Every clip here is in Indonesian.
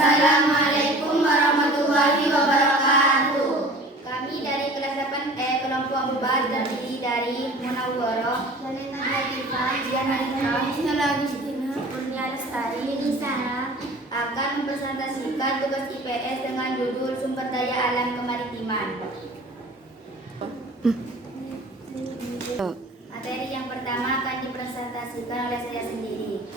Assalamualaikum warahmatullahi wabarakatuh. Kami dari kelas 8E kelompok 4 terdiri dari Munawwaroh, Janeta Latifah, Diana Rika, Nala Agustina, Kurnia Lestari, Nisara akan mempresentasikan tugas IPS dengan judul Sumber Daya Alam Kemaritiman. Materi yang pertama akan dipresentasikan oleh saya sendiri.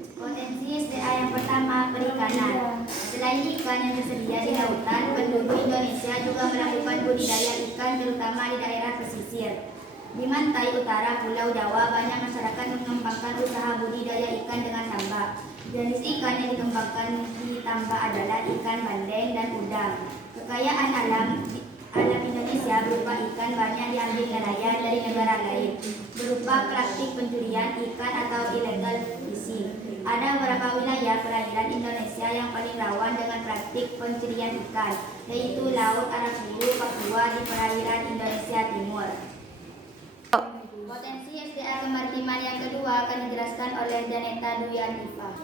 Potensi SDA yang pertama, perikanan. Selain ikan yang tersedia di lautan, penduduk Indonesia juga melakukan budidaya ikan terutama di daerah pesisir. Di Pantai Utara Pulau Jawa, banyak masyarakat mengembangkan usaha budidaya ikan dengan tambak. Jenis ikan yang dikembangkan di tambak adalah ikan bandeng dan udang. Kekayaan alam Indonesia berupa ikan banyak diambil nelayan dari negara lain, berupa praktik pencurian ikan atau illegal fishing. Ada beberapa wilayah perairan Indonesia yang paling rawan dengan praktik pencurian ikan, yaitu Laut Arab Biru, Papua di perairan Indonesia Timur. Potensi SDA kemaritiman yang kedua akan dijelaskan oleh Janeta Dwi Latifah.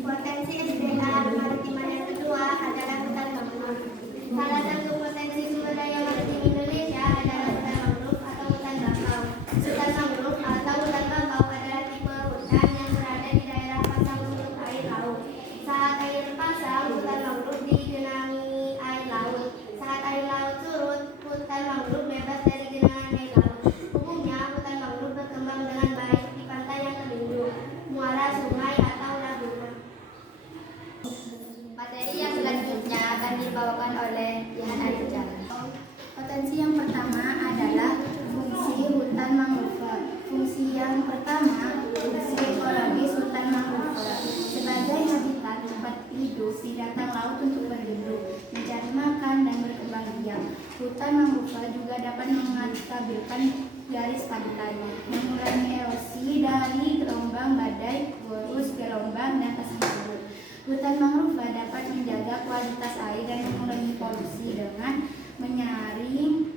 Potensi SDA kemaritiman yang kedua adalah hutan mangrove. Salah satu potensi sumber daya maritim Indonesia adalah hutan mangrove atau hutan bakau. Hutan mangrove atau hutan bakau adalah tipe hutan yang berada di daerah pasang surut air laut. Saat air pasang, hutan mangrove digenangi air laut. Saat air laut surut, hutan mangrove bebas dari genangan air laut. Umumnya, hutan mangrove berkembang dengan baik di pantai yang terlindung, muara sungai atau laguna. Materi yang selanjutnya akan dibawakan oleh Jihan Arifjan. Potensi yang pertama adalah fungsi hutan mangrove. Fungsi yang pertama, fungsi ekologis hutan mangrove. Sebagai habitat tempat hidup, binatang laut untuk berlindung, mencari makan dan berkembang biak. Hutan mangrove juga dapat menstabilkan garis pantai, mengurangi erosi dari gelombang badai, borus, gelombang, dan pasang surut. Hutan mangrove dapat menjaga kualitas air dan mengurangi polusi dengan menyaring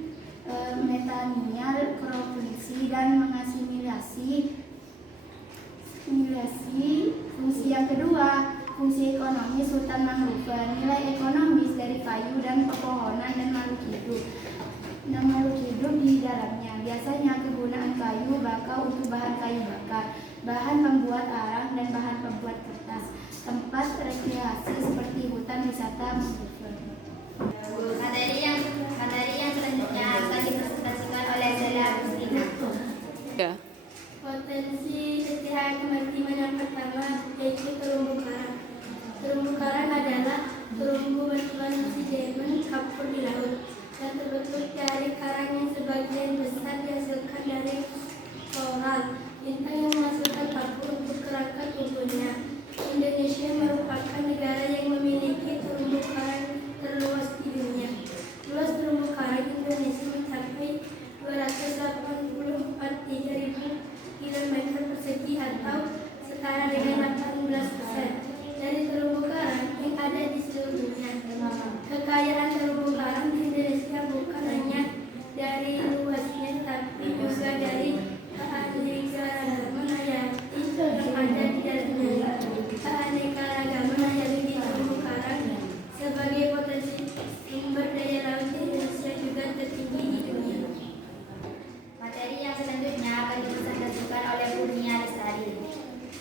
metania, korupsi, dan mengasimilasi. Fungsi yang kedua, fungsi ekonomis hutan mangrove. Nilai ekonomis dari kayu dan pepohonan dan makhluk hidup di dalamnya. Biasanya kegunaan kayu bakau untuk bahan kayu bakar, bahan pembuat arang, dan bahan pembuat kertas. Tempat rekreasi seperti hutan wisata mangrove. Materi yang selanjutnya akan dipresentasikan oleh Zela Agustina. Potensi SDA kemaritiman yang pertama yaitu terumbu karang. Terumbu karang adalah terumbu batuan sedimen kapur di laut yang terbentuk dari karang yang sebagian besar dihasilkan dari koral, bintang yang menghasilkan kapur untuk kerangka tubuhnya. Indonesia merupakan negara yang memiliki terumbu karang terluas di dunia. Luas terumbu karang Indonesia mencapai 284.300 km persegi atau setara dengan 18% dari terumbu karang yang ada di seluruh dunia. Kekayaan terumbu karang di Indonesia bukan hanya dari luasnya, tapi juga dari keanekaragaman hayati yang ada di dalamnya. Keanekaragaman hayati di terumbu karang sebagai potensi sumber daya laut di Indonesia juga tertinggi di dunia. Materi yang selanjutnya akan dipresentasikan oleh Kurnia Lestari.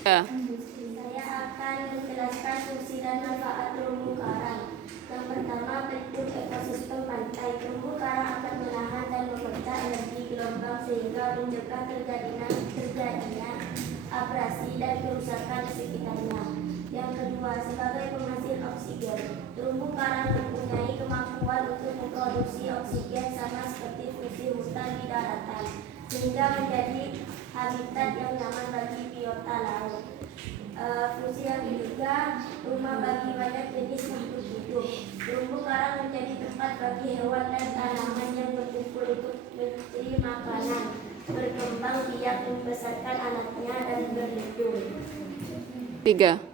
Saya akan menjelaskan fungsi dan manfaat terumbu karang. Yang pertama, bentuk ekosistem pantai. Terumbu karang akan menahan dan memecah energi gelombang sehingga mencegah terjadinya abrasi dan kerusakan di sekitarnya. Yang kedua, sebagai penghasil oksigen. Terumbu karang mempunyai kemampuan untuk memproduksi oksigen sama seperti fungsi hutan di daratan, sehingga menjadi habitat yang nyaman bagi biota laut. Fungsi yang ketiga, rumah bagi banyak jenis makhluk hidup. Terumbu karang menjadi tempat bagi hewan dan tanaman yang berkumpul untuk mencari makanan, berkembang biak, membesarkan anaknya, dan berlindung. 3.